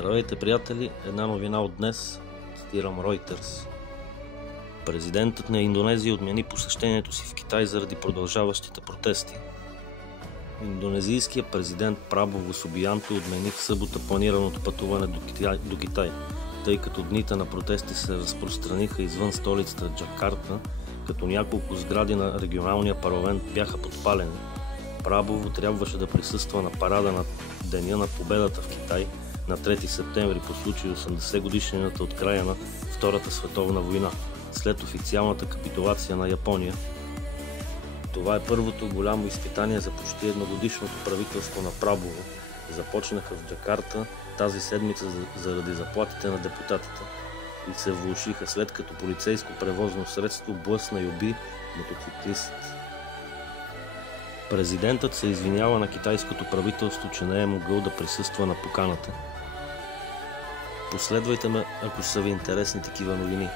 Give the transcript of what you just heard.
Здравейте, приятели! Една новина от днес, цитирам Reuters. Президентът на Индонезия отмени посещението си в Китай заради продължаващите протести. Индонезийският президент Прабово Субианто отмени в събота планираното пътуване до Китай, тъй като дните на протести се разпространиха извън столицата Джакарта, като няколко сгради на регионалния парламент бяха подпалени. Прабово трябваше да присъства на парада на Деня на победата в Китай на 3 септември по случай 80 годишнината от края на Втората световна война, след официалната капитулация на Япония. Това е първото голямо изпитание за почти едногодишното правителство на Прабово. Започнаха в Джакарта тази седмица заради заплатите на депутатите и се влошиха, след като полицейско превозно средство блъсна и уби мотоциклист. Президентът се извинява на китайското правителство, че не е могъл да присъства на поканата. Последвайте ме, ако са ви интересни такива новини.